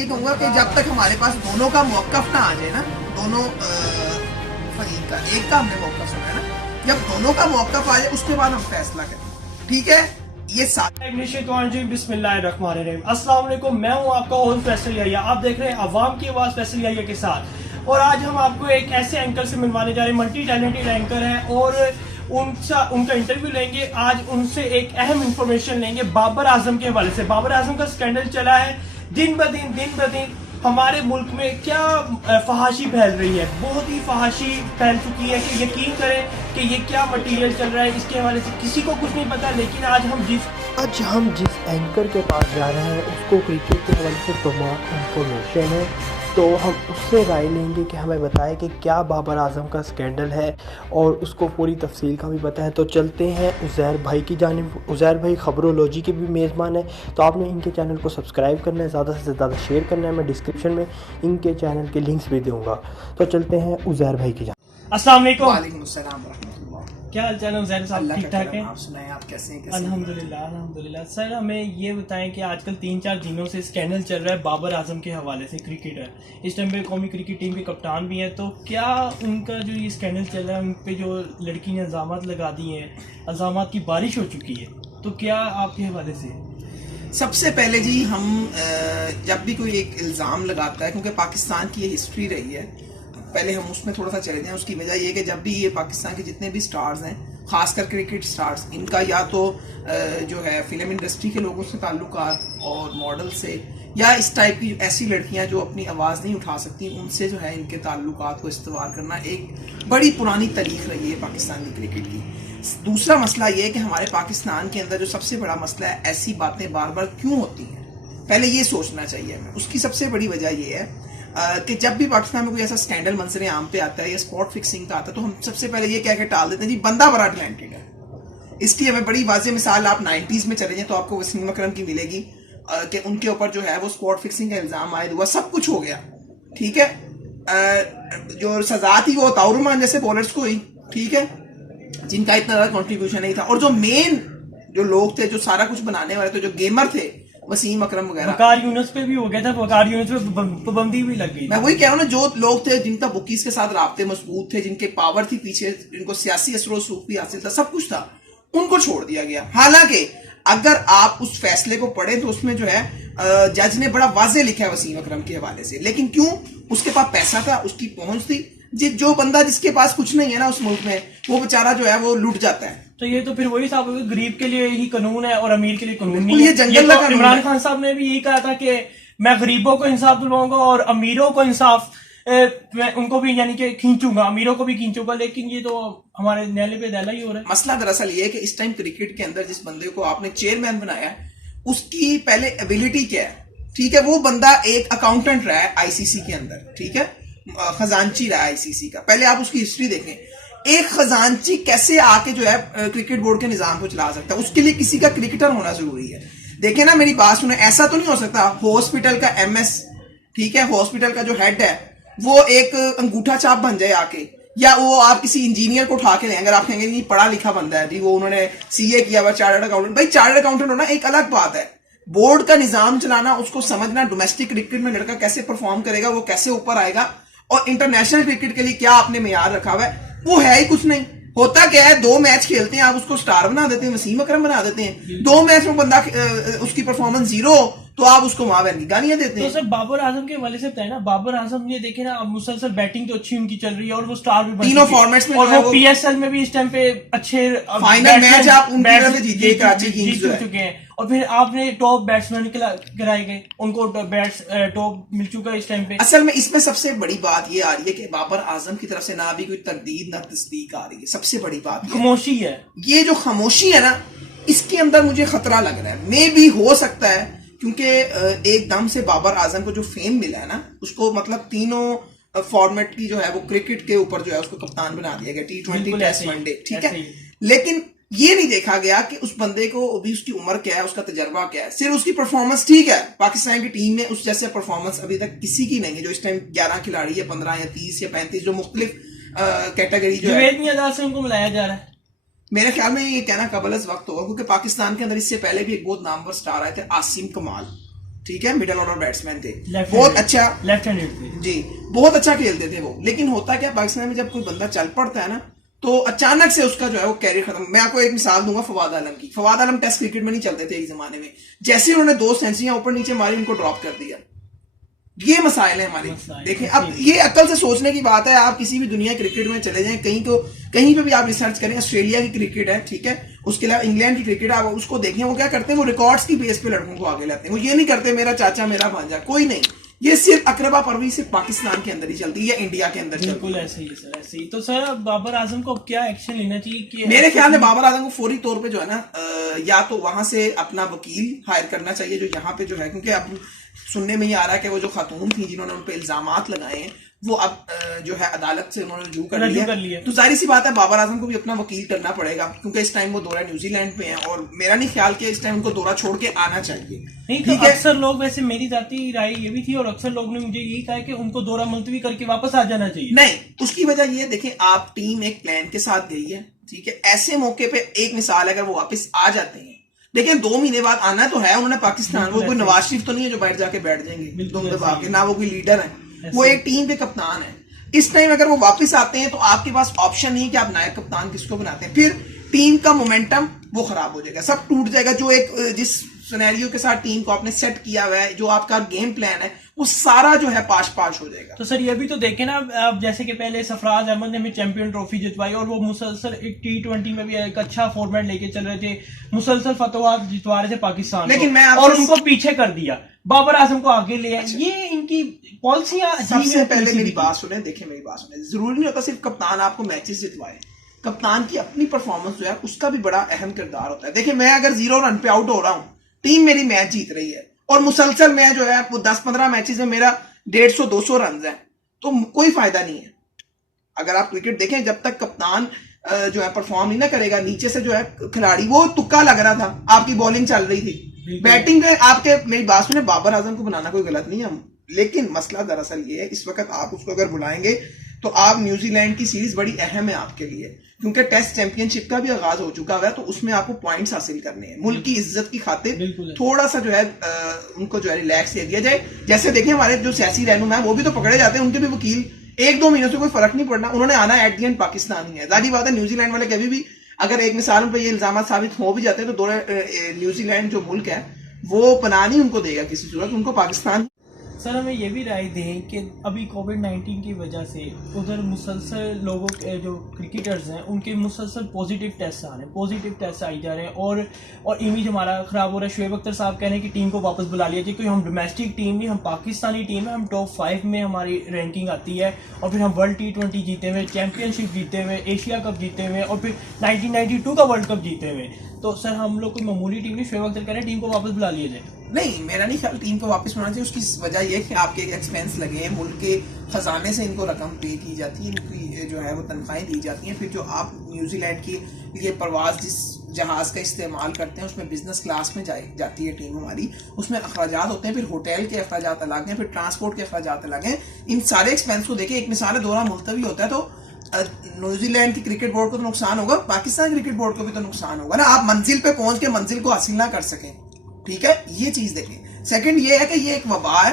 ये कहूंगा कि जब तक हमारे पास दोनों का मौकफ ना आ जाए ना, दोनों फरीक का, एक का हमने मौकफ सुना है ना, जब दोनों का मौकफ आ जाए उसके बाद हम फैसला करें। ठीक है, ये बिस्मिल्लाहिर्रहमानिर्रहीम। अस्सलाम वालेकुम, मैं हूं आपका होस्ट फैसल याहिया। आप देख रहे हैं अवाम की आवाज़ फैसल याहिया के साथ। और आज हम आपको एक ऐसे एंकर से मिलवाने जा रहे हैं, मल्टी टैलेंटेड एंकर हैं, और उनका इंटरव्यू लेंगे। आज उनसे एक अहम इंफॉर्मेशन लेंगे बाबर आजम के हवाले से। बाबर आजम का स्कैंडल चला है दिन ब दिन हमारे मुल्क में क्या फहाशी फैल रही है, बहुत ही फहाशी फैल चुकी है कि यकीन करें कि ये क्या मटेरियल चल रहा है, इसके हवाले से किसी को कुछ नहीं पता। लेकिन आज हम जिस एंकर के पास जा रहे हैं उसको क्रिकेट के हवाले से तमाम इंफॉर्मेशन है, तो हम उससे राय लेंगे कि हमें बताए कि क्या बाबर आजम का स्कैंडल है और उसको पूरी तफसील का भी पता है। तो चलते हैं उज़ैर भाई की जानिब। उज़ैर भाई खबरोलॉजी के भी मेज़बान है, तो आपने इनके चैनल को सब्सक्राइब करना है, ज़्यादा से ज़्यादा शेयर करना है। मैं डिस्क्रिप्शन में इनके चैनल के लिंक्स भी दूँगा। तो चलते हैं उज़ैर भाई की जानिब। अस्सलाम वालेकुम। वालेकुम अस्सलाम रहमतुल्लाह। क्या हाल चाल है उज़ैर साहब, ठीक ठाक है? आप सुनाएं, आप कैसे हैं? अल्हम्दुलिल्लाह। सर हमें ये बताएं कि आजकल 3-4 दिनों से स्कैंडल चल रहा है बाबर आजम के हवाले से। क्रिकेटर इस टाइम पे कौमी क्रिकेट टीम के कप्तान भी हैं, तो क्या उनका जो ये स्कैंडल चल रहा है, उन पे जो लड़की ने इल्ज़ामात लगा दिए हैं, इल्ज़ामात की बारिश हो चुकी है, तो क्या आपके हवाले से? सबसे पहले जी, हम जब भी कोई एक इल्ज़ाम लगाता है, क्योंकि पाकिस्तान की ये हिस्ट्री रही है, पहले हम उसमें थोड़ा सा चले जाएं। उसकी वजह ये कि जब भी ये पाकिस्तान के जितने भी स्टार्स हैं, खासकर क्रिकेट स्टार्स, इनका या तो जो है फिल्म इंडस्ट्री के लोगों से ताल्लुकात और मॉडल से, या इस टाइप की ऐसी लड़कियां जो अपनी आवाज़ नहीं उठा सकती, उनसे जो है इनके ताल्लुकात को इस्तेमाल करना एक बड़ी पुरानी तारीख रही है पाकिस्तान की क्रिकेट की। दूसरा मसला ये है कि हमारे पाकिस्तान के अंदर जो सबसे बड़ा मसला है, ऐसी बातें बार बार क्यों होती हैं, पहले ये सोचना चाहिए हमें। उसकी सबसे बड़ी वजह ये है कि जब भी पाकिस्तान में कोई ऐसा स्कैंडल मंजर आम पे आता है या स्पॉट फिक्सिंग का आता है, तो हम सबसे पहले ये कह के टाल देते हैं जी बंदा बड़ा टैलेंटेड है। इसकी हमें बड़ी वाज़ेह मिसाल आप 90s में चले जाएं तो आपको वसीम अकरम की मिलेगी कि उनके ऊपर जो है वो स्पॉट फिक्सिंग का इल्ज़ाम आयद हुआ, सब कुछ हो गया, ठीक है। जो सजा थी वो ताउरुमान जैसे बॉलर्स को हुई, ठीक है, जिनका इतना ज़्यादा कॉन्ट्रीब्यूशन नहीं था। और जो मेन जो लोग थे, जो सारा कुछ बनाने वाले थे, जो गेमर थे, वसीम अकरम वगैरह, वकार यूनुस पे भी हो गया था, वकार यूनुस पे पाबंदी भी लग गई। मैं वही कह रहा हूँ ना, जो लोग थे जिनका बुकीज के साथ राब्ते मजबूत थे, जिनके पावर थी पीछे, जिनको सियासी असर और सूख भी हासिल था, सब कुछ था, उनको छोड़ दिया गया। हालांकि अगर आप उस फैसले को पढ़ें तो उसमें जो है जज ने बड़ा वाज़ेह लिखा है वसीम अकरम के हवाले से। लेकिन क्यों? उसके पास पैसा था, उसकी पहुंच थी। जो बंदा जिसके पास कुछ नहीं है ना उस मुल्क में, वो बेचारा जो है वो लुट जाता है। तो ये तो फिर वही साहब, गरीब के लिए ही कानून है और अमीर के लिए कानून नहीं ये है। जंगल तो का कानून इमरान है। खान साहब ने भी यही कहा था कि मैं गरीबों को इंसाफ दिलवाऊंगा और अमीरों को इंसाफ, मैं उनको भी यानी कि खींचूंगा, अमीरों को भी खींचूंगा। लेकिन ये तो हमारे न्यायालय पे दैला ही हो रहा है। मसला दरअसल ये है कि इस टाइम क्रिकेट के अंदर जिस बंदे को आपने चेयरमैन बनाया है, उसकी पहले एबिलिटी क्या है, ठीक है। वो बंदा एक अकाउंटेंट रहा है आईसीसी के अंदर, ठीक है, खजांची रहा है आईसीसी का। पहले आप उसकी हिस्ट्री देखें। एक खजांची कैसे आके जो है क्रिकेट बोर्ड के निजाम को चला सकता है? उसके लिए किसी का क्रिकेटर होना जरूरी है। देखें ना, मेरी बात सुने, ऐसा तो नहीं हो सकता हॉस्पिटल का एमएस, ठीक है, हॉस्पिटल का जो हेड है वो एक अंगूठा छाप बन जाए आके, या वो आप किसी इंजीनियर को उठा के लें। अगर आप कहेंगे नहीं पढ़ा लिखा बंदा है जी, वो उन्होंने सीए किया हुआ, चार्टर्ड अकाउंटेंट, भाई चार्टर्ड अकाउंटेंट होना एक अलग बात है, बोर्ड का निजाम चलाना, उसको समझना, डोमेस्टिक क्रिकेट में लड़का कैसे परफॉर्म करेगा, वो कैसे ऊपर आएगा, और इंटरनेशनल क्रिकेट के लिए क्या आपने मेयार रखा हुआ है, वो है ही कुछ नहीं। होता क्या है, 2 मैच खेलते हैं, आप उसको स्टार बना देते हैं, वसीम अकरम बना देते हैं। 2 मैच में बंदा उसकी परफॉर्मेंस 0, तो आप उसको वहां पर गालियां देते हैं। तो सर बाबर आजम के हवाले से बताए ना, बाबर आजम ने देखे ना, अब मुसलसल बैटिंग तो अच्छी उनकी चल रही है और वो स्टार भी तीनों फॉर्मेट्स में, और वो पीएसएल में भी इस टाइम पे अच्छे फाइनल मैच आप उनकी तरफ से जीते, कराची किंग्स जीत चुके हैं। और फिर आपने टॉप बैट्समैन कराए गए, उनको टॉप मिल चुका है इस टाइम पे। असल में इसमें सबसे बड़ी बात ये आ रही है कि बाबर आजम की तरफ से ना भी कोई तरदीद ना तस्दीक आ रही है। सबसे बड़ी बात खामोशी है। ये जो खामोशी है ना, इसके अंदर मुझे खतरा लग रहा है। मे भी हो सकता है क्योंकि एकदम से बाबर आजम को जो फेम मिला है ना, उसको मतलब तीनों फॉर्मेट की जो है वो क्रिकेट के ऊपर जो है उसको कप्तान बना दिया गया, T20, टेस्ट, वनडे, ठीक है। लेकिन ये नहीं देखा गया कि उस बंदे को अभी उसकी उम्र क्या है, उसका तजर्बा क्या है। सिर्फ उसकी परफॉर्मेंस ठीक है, पाकिस्तान की टीम में उस जैसे परफॉर्मेंस अभी तक किसी की नहीं है। जो इस टाइम 11 खिलाड़ी है, 15 या 30 या 35, जो मुख्तलिफ कैटेगरी जो है से उनको मिलाया जा रहा है। मेरे ख्याल में ये कहना कबल अज़ वक्त होगा, क्योंकि पाकिस्तान के अंदर इससे पहले भी एक बहुत नामवर स्टार आए थे, आसिम कमाल, ठीक है, मिडिल ऑर्डर बैट्समैन थे, Left बहुत handed, अच्छा, लेफ्ट हैंडेड थे जी बहुत अच्छा खेलते थे वो। लेकिन होता क्या पाकिस्तान में जब कोई बंदा चल पड़ता है ना तो अचानक से उसका जो है वो कैरियर खत्म। मैं आपको एक मिसाल दूंगा फवाद आलम की। फवाद आलम टेस्ट क्रिकेट में नहीं चलते थे एक जमाने में, जैसे उन्होंने 2 सेंचुरियां ऊपर नीचे मारी उनको ड्रॉप कर दिया। ये मसाइल है हमारे। देखें अब ये अक्ल से सोचने की बात है। आप किसी भी दुनिया क्रिकेट में चले जाएं, कहीं पे भी आप रिसर्च करें, ऑस्ट्रेलिया की क्रिकेट है, ठीक है, उसके अलावा इंग्लैंड की क्रिकेट, आप उसको देखें वो क्या करते हैं, वो रिकॉर्ड्स की बेस पे लड़कों को आगे लाते हैं। वो ये नहीं करते मेरा चाचा मेरा भांजा, कोई नहीं। ये सिर्फ अकरबा परवरी सिर्फ पाकिस्तान के अंदर ही चलती है या इंडिया के अंदर चलती है। बिल्कुल ऐसे ही सर, ऐसे ही। तो सर बाबर आजम को क्या एक्शन लेना चाहिए कि मेरे ख्याल में बाबर आजम को फौरी तौर पे जो है ना या तो वहां से अपना वकील हायर करना चाहिए जो यहाँ पे जो है, क्योंकि अब सुनने में ही आ रहा है कि वो जो खातून थी जिन्होंने उन पे इल्जामात लगाए हैं वो अब जो है अदालत से उन्होंने रजू कर लिया। तो जाहिर सी बात है बाबर आजम को भी अपना वकील करना पड़ेगा, क्योंकि इस टाइम वो दौरा न्यूजीलैंड पे हैं और मेरा नहीं ख्याल कि इस टाइम उनको दौरा छोड़ के आना चाहिए। नहीं तो अक्सर लोग, वैसे मेरी जाती राय ये भी थी और अक्सर लोग ने मुझे यही कहा कि उनको दौरा मुलतवी करके वापस आ जाना चाहिए। नहीं, उसकी वजह ये देखें, आप टीम एक प्लान के साथ गई है, ठीक है, ऐसे मौके पे एक मिसाल अगर वो वापस आ जाते हैं, देखिए 2 महीने बाद आना तो है उन्होंने पाकिस्तान, वो कोई नवाज शरीफ तो नहीं है जो बाहर जाके बैठ जाएंगे दुम दबा के, ना वो कोई लीडर है, वो एक टीम के कप्तान है। इस टाइम अगर वो वापस आते हैं तो आपके पास ऑप्शन नहीं है कि आप नायब कप्तान किसको बनाते हैं, फिर टीम का मोमेंटम वो खराब हो जाएगा, सब टूट जाएगा। जो एक जिस सिनेरियो के साथ टीम को आपने सेट किया हुआ है, जो आपका गेम प्लान है, वो सारा जो है पाश हो जाएगा। तो सर ये भी तो देखे ना अब, जैसे कि पहले सरफराज अहमद ने हमें चैंपियन ट्रॉफी जितवाई और वो मुसलसल एक T20 में भी एक अच्छा फॉर्मेट लेके चल रहे थे, मुसलसल फतवा जितवा रहे थे पाकिस्तान लेकिन मैं और उनको पीछे कर दिया, बाबर आजम को आगे ले आए। ये इनकी पॉलिसियां। सबसे पहले मेरी बात सुने, देखिए मेरी बात सुने, जरूरी नहीं होता सिर्फ कप्तान आपको मैचेस जितवाए, कप्तान की अपनी परफॉर्मेंस जो है उसका भी बड़ा अहम किरदार होता है। देखिए मैं अगर 0 रन पे आउट हो रहा हूं, टीम मेरी मैच जीत रही है और मुसलसल मैं जो है वो 10-15 मैचेस में मेरा 150-200 रन है, तो कोई फायदा नहीं है। अगर आप क्रिकेट देखें, जब तक कप्तान जो है परफॉर्म नहीं ना करेगा, नीचे से जो है खिलाड़ी, वो तुक्का लग रहा था, आपकी बॉलिंग चल रही थी, बैटिंग में आपके, मेरी बात सुने, बाबर आजम को बनाना कोई गलत नहीं है, लेकिन मसला दरअसल ये है इस वक्त आप उसको अगर बुलाएंगे तो आप न्यूजीलैंड की सीरीज बड़ी अहम है आपके लिए, क्योंकि टेस्ट चैंपियनशिप का भी आगाज हो चुका है, तो उसमें आपको पॉइंट्स हासिल करने हैं। मुल्क की इज्जत की खातिर थोड़ा सा जो है उनको जो है रिलैक्स दे दिया जाए। जैसे देखें हमारे जो सियासी रहनुमा है वो भी तो पकड़े जाते हैं, उनके भी वकील 1-2 महीनों से कोई फर्क नहीं पड़ना, उन्होंने आना एट दी एंड पाकिस्तान ही है। जाहिर बात है न्यूजीलैंड वाले कभी भी अगर एक मिसाल पे ये इल्जाम साबित हो भी जाते हैं तो न्यूजीलैंड जो मुल्क है वो पनाह नहीं उनको देगा किसी सूरत, उनको पाकिस्तान। सर हमें ये भी राय दें कि अभी कोविड-19 की वजह से उधर मुसलसल लोगों के जो क्रिकेटर्स हैं उनके मुसलसल पॉजिटिव टेस्ट आ रहे हैं, पॉजिटिव टेस्ट आई जा रहे हैं और इमेज हमारा ख़राब हो रहा है। शुएब अख्तर साहब कह रहे हैं कि टीम को वापस बुला लिया जाए, क्योंकि हम डोमेस्टिक टीम नहीं, हम पाकिस्तानी टीम है, हम टॉप 5 में हमारी रैंकिंग आती है और फिर हम वर्ल्ड T20 जीते हुए, चैंपियनशिप जीते हुए, एशिया कप जीते हुए और फिर 1992 का वर्ल्ड कप जीते हुए। तो सर हम लोग कोई मामूली टीम नहीं, शुएब अख्तर कह रहे हैं टीम को वापस बुला लिया जाए। नहीं, मेरा नहीं ख्याल टीम को वापस बनाना चाहिए। उसकी वजह यह है कि आपके एक्सपेंस लगे हैं, मुल्क के खजाने से इनको रकम पे की जाती है, इनकी जो है वो तनख्वाहें दी जाती हैं, फिर जो आप न्यूजीलैंड की ये प्रवास जिस जहाज़ का इस्तेमाल करते हैं उसमें बिजनेस क्लास में जाती है टीम हमारी, उसमें अखराजात होते हैं, फिर होटल के अखराजात अलग हैं, फिर ट्रांसपोर्ट के अखराजात अलग हैं। इन सारे एक्सपेंस को देखें, एक मिसाल है दौरा मुलतवी होता है तो न्यूजीलैंड की क्रिकेट बोर्ड को तो नुकसान होगा, पाकिस्तान क्रिकेट बोर्ड को भी तो नुकसान होगा ना, आप मंजिल पे पहुंच के मंजिल को हासिल ना कर सकें, ठीक है, ये चीज देखें। सेकंड ये है कि ये एक वबा है,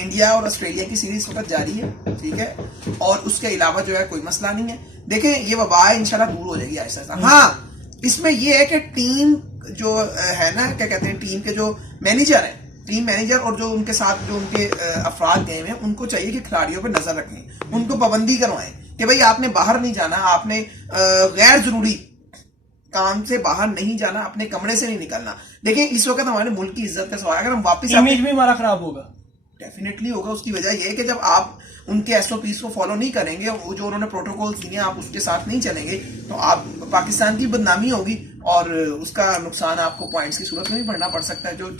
इंडिया और ऑस्ट्रेलिया की सीरीज वक्त जारी है, ठीक है, और उसके अलावा जो है कोई मसला नहीं है। देखें ये वबा है, इंशाल्लाह दूर हो जाएगी ऐसा ऐसा। हाँ, इसमें ये है कि टीम जो है ना, क्या कहते हैं, टीम के जो मैनेजर है, टीम मैनेजर और जो उनके साथ जो उनके अफराद गए हैं, उनको चाहिए कि खिलाड़ियों पर नजर रखें, उनको पाबंदी करवाएं कि भाई आपने बाहर नहीं जाना, आपने गैर जरूरी काम से बाहर नहीं जाना, अपने कमरे से नहीं निकलना। देखिए इस वक्त हमारे मुल्क की इज्जत का सवाल है, अगर हम वापस इमेज भी हमारा खराब होगा, डेफिनेटली होगा। उसकी वजह यह है कि जब आप उनके SOPs को फॉलो नहीं करेंगे, वो जो उन्होंने प्रोटोकॉल्स दिए आप उसके साथ नहीं चलेंगे, तो आप पाकिस्तान की बदनामी होगी और उसका नुकसान आपको पॉइंट्स की सूरत में भी भरना पड़ सकता है। जो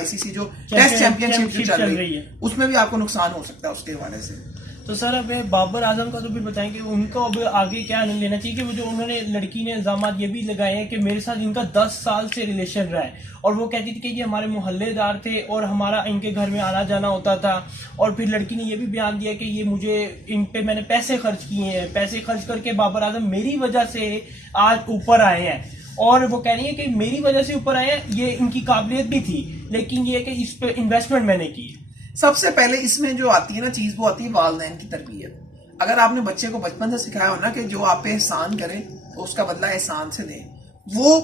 ICC जो टेस्ट चैंपियनशिप चल रही है उसमें भी आपको नुकसान हो सकता है उसके हवाले से। तो सर अब बाबर आजम का तो भी बताएं कि उनको अब आगे क्या लेना चाहिए, कि वो जो उन्होंने लड़की ने इल्जाम ये भी लगाए हैं कि मेरे साथ इनका 10 साल से रिलेशन रहा है और वो कहती थी कि ये हमारे मोहल्लेदार थे और हमारा इनके घर में आना जाना होता था, और फिर लड़की ने ये भी बयान दिया कि ये मुझे इन पे मैंने पैसे खर्च किए हैं, पैसे खर्च करके बाबर आजम मेरी वजह से आज ऊपर आए हैं। और वो कह रही है कि मेरी वजह से ऊपर आए हैं, ये इनकी काबिलियत भी थी, लेकिन ये कि इस पे इन्वेस्टमेंट मैंने की। सबसे पहले इसमें जो आती है ना चीज, वो आती है वालिदैन की तरबियत। अगर आपने बच्चे को बचपन से सिखाया हो ना कि जो आप पे एहसान करे तो उसका बदला एहसान से दे, वो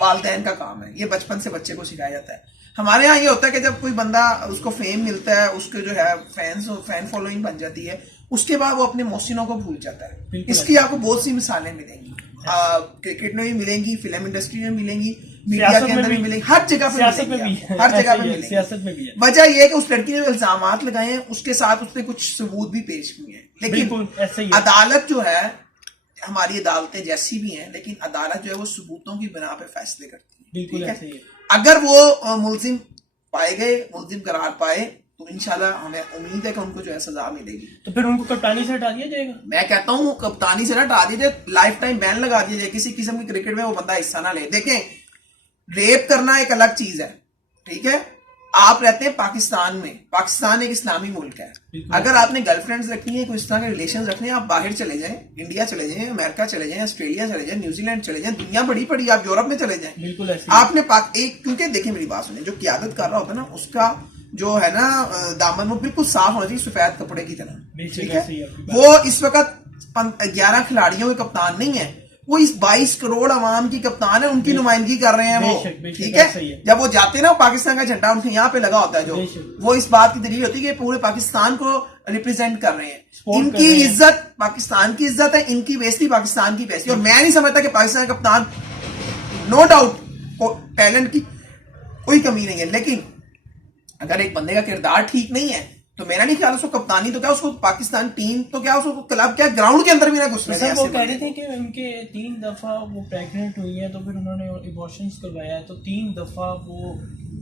वालिदैन का काम है। ये बचपन से बच्चे को सिखाया जाता है। हमारे यहाँ ये होता है कि जब कोई बंदा, उसको फेम मिलता है, उसके जो है फैन फॉलोइंग बन जाती है, उसके बाद वो अपने मोहसिनों को भूल जाता है। इसकी आपको बहुत सी मिसालें मिलेंगी, क्रिकेट में भी मिलेंगी, फिल्म इंडस्ट्री में मिलेंगी, मीडिया के अंदर भी मिलेंगी, हर जगह पे सियासत में मिलेंगी, भी हर जगह पे है, सियासत में भी मिलेंगी। है। वजह यह है कि उस लड़की ने इल्जामात लगाए हैं, उसके साथ उसने कुछ सबूत भी पेश किए हैं, बिल्कुल लेकिन ऐसे ही है। अदालत जो है, हमारी अदालतें जैसी भी हैं, लेकिन अदालत जो है वो सबूतों की बिना पे फैसले करती है। बिल्कुल ठीक ऐसे ही है। अगर वो मुलजिम पाए गए, मुलजिम करार पाए, तो इंशाल्लाह हमें उम्मीद है कि उनको जो है सजा मिलेगी। तो फिर उनको कप्तानी से हटा दिया जाएगा। मैं कहता हूँ कप्तानी से ना हटा दीजिए, लाइफ टाइम बैन लगा दिया जाए, किसी किस्म की क्रिकेट में वो बंदा हिस्सा ना ले। देखें, रेप करना एक अलग चीज है, ठीक है। आप रहते हैं पाकिस्तान में, पाकिस्तान एक इस्लामी मुल्क है। अगर आपने गर्लफ्रेंड्स रखनी है, कोई इस तरह के रिलेशन रखने हैं, आप बाहर चले जाएं, इंडिया चले जाएं, अमेरिका चले जाएं, ऑस्ट्रेलिया चले जाएं, न्यूजीलैंड चले जाएं, दुनिया बड़ी पड़ी, आप यूरोप में चले जाएं। बिल्कुल ऐसे आपने एक, क्योंकि देखें मेरी बात सुने, जो क़यादत कर रहा होता है ना, उसका जो है ना दामन, वो बिल्कुल साफ होना चाहिए, सफेद कपड़े की तरह। ठीक है, वो इस वक्त 11 खिलाड़ियों के कप्तान नहीं है, वो इस 22 करोड़ अवाम की कप्तान है, उनकी नुमाइंदगी कर रहे हैं वो। ठीक है, जब वो जाते हैं ना, पाकिस्तान का झंडा उनके यहाँ पे लगा होता है, जो वो इस बात की दलील होती है कि पूरे पाकिस्तान को रिप्रेजेंट कर रहे हैं। इनकी इज्जत पाकिस्तान की इज्जत है, इनकी बेइज्जती पाकिस्तान की बेइज्जती। और मैं नहीं समझता कि पाकिस्तान का कप्तान, नो डाउट टैलेंट की कोई कमी नहीं है, लेकिन अगर एक बंदे का किरदार ठीक नहीं है, तो मेरा नहीं ख्याल उसको कप्तानी तो क्या, उसको पाकिस्तान टीम तो क्या, उसको क्लब क्या, ग्राउंड के अंदर भी ना घुसने दें। वो कह रहे थे कि उनके 3 दफा वो प्रेग्नेंट हुई है, तो फिर उन्होंने इमोशंस करवाया है, तो 3 दफा वो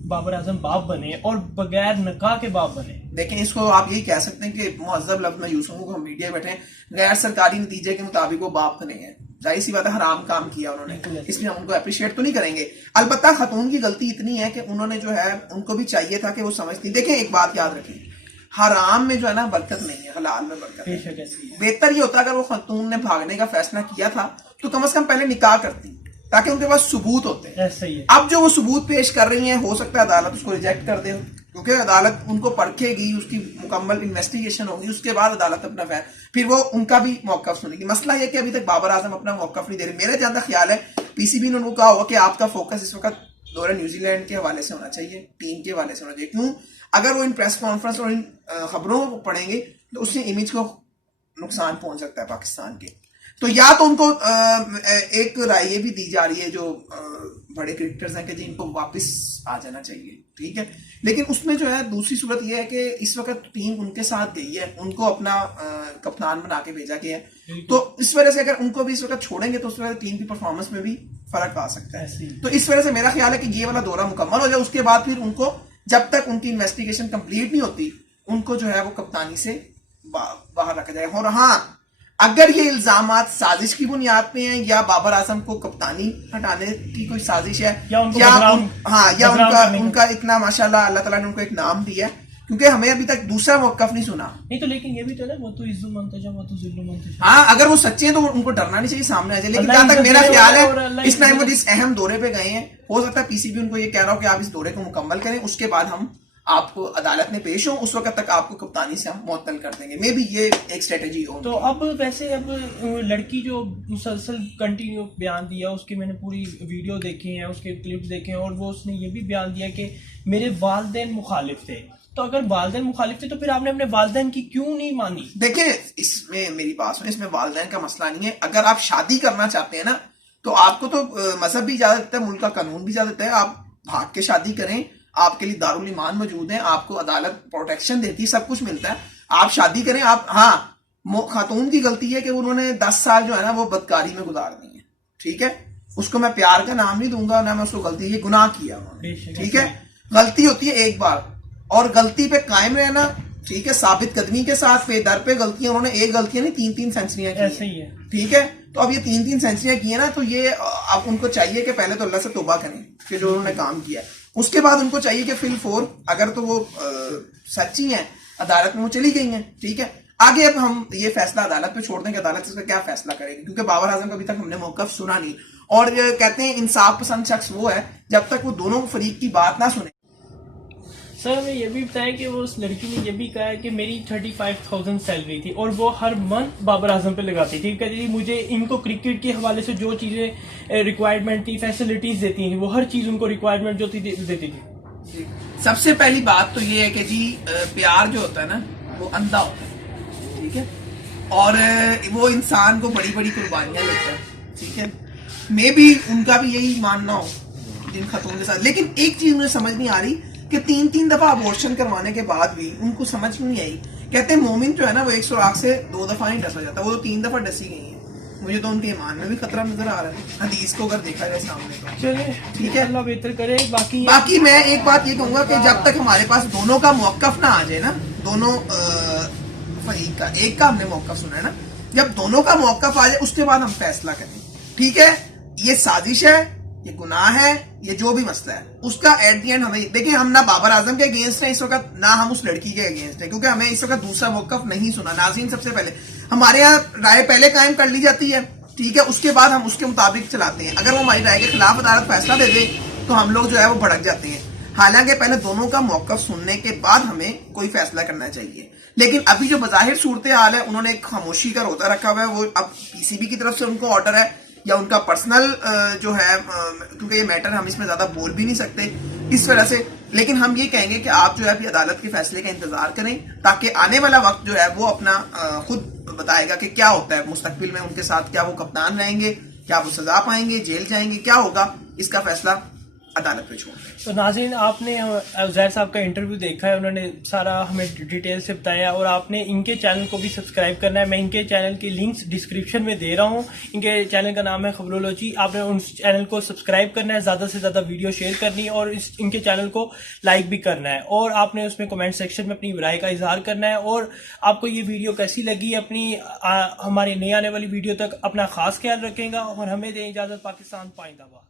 बाबर आजम बाप बने और बगैर निकाह के बाप बने। लेकिन इसको आप यही कह सकते हैं कि मुहज्जब लफ्ज में यूज को हम मीडिया बैठे हैं, गैर सरकारी नतीजे के मुताबिक वो बाप नहीं है। जाहिर सी बात है, हराम काम किया उन्होंने, इसलिए हम उनको अप्रिशिएट तो नहीं करेंगे। अलबत्ता खातून की गलती इतनी है कि उन्होंने जो है, उनको भी चाहिए था कि वो समझती। देखें, एक बात याद रखें, हराम में जो है ना बरकत नहीं है, हलाल में बरकत है। बेहतर ये होता अगर वो खातून ने भागने का फैसला किया था, तो कम से कम पहले निकाह करती, ताकि उनके पास सबूत होते हैं। अब जो वो सबूत पेश कर रही हैं, हो सकता है अदालत उसको रिजेक्ट कर दे, क्योंकि अदालत उनको परखेगी, उसकी मुकम्मल इन्वेस्टिगेशन होगी, उसके बाद अदालत अपना फिर वो उनका भी मौकफ सुनेगी। मसला यह कि अभी तक बाबर आजम अपना मौकफ नहीं दे रहे। मेरा ज्यादा ख्याल है पीसीबी ने उनको कहा होगा कि आपका फोकस इस वक्त दौरे न्यूजीलैंड के हवाले से होना चाहिए, टीम के हवाले से होना चाहिए। क्यों? अगर वो इन प्रेस कॉन्फ्रेंस और इन खबरों को पढ़ेंगे तो उससे इमेज को नुकसान पहुंच सकता है पाकिस्तान के। तो या तो उनको एक राय ये भी दी जा रही है, जो बड़े क्रिकेटर्स हैं, कि जी इनको वापस आ जाना चाहिए, ठीक है। लेकिन उसमें जो है दूसरी सूरत यह है कि इस वक्त टीम उनके साथ गई है, उनको अपना कप्तान बना के भेजा गया है, तो इस वजह से अगर उनको भी इस वक्त छोड़ेंगे तो उस वजह टीम की परफॉर्मेंस में भी फर्क आ सकता है। तो इस वजह से मेरा ख्याल है कि ये वाला दौरा मुकम्मल हो जाए, उसके बाद फिर उनको, जब तक उनकी इन्वेस्टिगेशन कंप्लीट नहीं होती, उनको जो है वो कप्तानी से बाहर रखा जाएगा। और हाँ, अगर ये इल्जामात साजिश की बुनियाद पे हैं, या बाबर आजम को कप्तानी हटाने की कोई साजिश है, या उनका इतना माशाल्लाह अल्लाह ताला ने उनको एक नाम दिया है, क्योंकि हमें अभी तक दूसरा मौकफ नहीं सुना। नहीं तो लेकिन ये भी तो है, वो तो इज्जु मंतजा, वो तो जिल्लु मंतजा। हाँ, अगर वो सच्चे हैं तो उनको डरना नहीं चाहिए, सामने आ जाए। लेकिन जहां तक मेरा ख्याल है, इस टाइम वो जिस अहम दौरे पे गए हैं, हो सकता है पीसीबी उनको ये कह रहा हो कि आप इस दौरे को मुकम्मल करें, उसके बाद हम आपको अदालत में पेश हो, उस वक्त तक आपको कप्तानी से हम मुअत्तल कर देंगे। मे बी ये एक स्ट्रेटेजी हो। तो अब वैसे अब लड़की जो मुसलसल कंटिन्यू बयान दिया, उसकी मैंने पूरी वीडियो देखी है, उसके क्लिप्स देखे हैं, और वो उसने ये भी बयान दिया कि मेरे वालिदैन मुखालिफ थे। तो अगर वालिदैन मुखालिफ थे तो फिर आपने अपने वालिदैन की क्यों नहीं मानी? देखिए, इसमें मेरी बात सुनिए, इसमें वालिदैन का मसला नहीं है। अगर आप शादी करना चाहते हैं ना, तो आपको तो मजहब भी इजाजत देता है, मुल्क का कानून भी इजाजत देता है, आप भाग के शादी करें, आपके लिए दारुल ईमान मौजूद है, आपको अदालत प्रोटेक्शन देती है, सब कुछ मिलता है, आप शादी करें। आप, हाँ, खातून की गलती है कि उन्होंने 10 साल जो है ना वो बदकारी में गुजार दी है, ठीक है। उसको मैं प्यार का नाम नहीं दूंगा, ना मैं उसको गलती, ये गुनाह किया उन्होंने, ठीक है। गलती होती है एक बार, और गलती पे कायम रहना, ठीक है, साबित कदमी के साथ पे दर पे गलतियां, उन्होंने एक गलतियां नहीं 3-3 सेंचुरियां की है, ठीक है। तो अब ये 3-3 सेंचुरियां की है ना, तो ये अब उनको चाहिए कि पहले तो अल्लाह से तौबा करें कि जो उन्होंने काम किया है, उसके बाद उनको चाहिए कि फिल 4, अगर तो वो सच्ची हैं, अदालत में वो चली गई हैं, ठीक है। आगे अब हम ये फैसला अदालत पे छोड़ दें कि अदालत इसका क्या फैसला करेगी, क्योंकि बाबर आजम का अभी तक हमने मौकफ सुना नहीं। और कहते हैं इंसाफ पसंद शख्स वो है जब तक वो दोनों फरीक की बात ना सुने। सर हमें ये भी बताया कि वो उस लड़की ने ये भी कहा कि मेरी 35,000 सैलरी थी और वो हर मंथ बाबर आजम पे लगाती थी। कहती थी मुझे इनको क्रिकेट के हवाले से जो चीज़ें रिक्वायरमेंट थी, फैसिलिटीज देती थी, वो हर चीज़ उनको रिक्वायरमेंट जो थी देती थी। सबसे पहली बात तो ये है कि जी प्यार जो होता है ना वो अंधा होता है, ठीक है, और वो इंसान को बड़ी बड़ी कुर्बानियां लेता है, ठीक है। मे भी उनका भी यही मानना हो जिन खतों के साथ, लेकिन एक चीज मुझे समझ नहीं आ रही कि 3 दफा अबॉर्शन करवाने के बाद भी उनको समझ नहीं आई। कहते हैं मोमिन जो है ना वो 100 आग से 2 दफा नहीं डसा जाता, वो तो 3 दफा डसी गई है। मुझे तो उनके ईमान में भी खतरा नजर आ रहा है हदीस को अगर देखा जाए सामने तो। चलिए ठीक है, अल्लाह बेहतर करे। बाकी मैं एक बात ये कहूंगा कि जब तक हमारे पास दोनों का मौकफ ना आ जाए ना, दोनों फरीक का, एक का हमने मौकफ सुना है ना, जब दोनों का मौकफ आ जाए उसके बाद हम फैसला करें, ठीक है। ये साजिश है, ये गुनाह है, ये जो भी मसला है उसका एट दी एंड हमें देखिए, हम ना बाबर आजम के अगेंस्ट है इस वक्त, ना हम उस लड़की के अगेंस्ट है, क्योंकि हमें इस वक्त दूसरा मौकफ नहीं सुना। नाज़रीन, सबसे पहले हमारे यहाँ राय पहले कायम कर ली जाती है, ठीक है, उसके बाद हम उसके मुताबिक चलाते हैं। अगर वो हमारी राय के खिलाफ अदालत फैसला दे दे तो हम लोग जो है वो भड़क जाते हैं। हालांकि पहले दोनों का मौकफ सुनने के बाद हमें कोई फैसला करना चाहिए। लेकिन अभी जो बज़ाहिर सूरत हाल है, उन्होंने एक खामोशी का रोता रखा हुआ है। वो अब पीसीबी की तरफ से उनको ऑर्डर है या उनका पर्सनल जो है, क्योंकि ये मैटर हम इसमें ज्यादा बोल भी नहीं सकते इस वजह से, लेकिन हम ये कहेंगे कि आप जो है अभी अदालत के फैसले का इंतजार करें, ताकि आने वाला वक्त जो है वो अपना खुद बताएगा कि क्या होता है मुस्तकबिल में उनके साथ। क्या वो कप्तान रहेंगे, क्या वो सजा पाएंगे, जेल जाएंगे, क्या होगा, इसका फैसला अदालत में छोड़ दें। तो नाज़रीन, आपने ज़ैर साहब का इंटरव्यू देखा है, उन्होंने सारा हमें डिटेल से बताया, और आपने इनके चैनल को भी सब्सक्राइब करना है। मैं इनके चैनल की लिंक्स डिस्क्रिप्शन में दे रहा हूँ। इनके चैनल का नाम है खबरोलॉजी। आपने उस चैनल को सब्सक्राइब करना है, ज़्यादा से ज़्यादा वीडियो शेयर करनी है और इनके चैनल को लाइक भी करना है, और आपने उसमें कमेंट सेक्शन में अपनी राय का इजहार करना है। और आपको ये वीडियो कैसी लगी, अपनी हमारी नई आने वाली वीडियो तक अपना खास ख्याल रखेगा और हमें दें इजाज़त। पाकिस्तान पाइंदाबाद।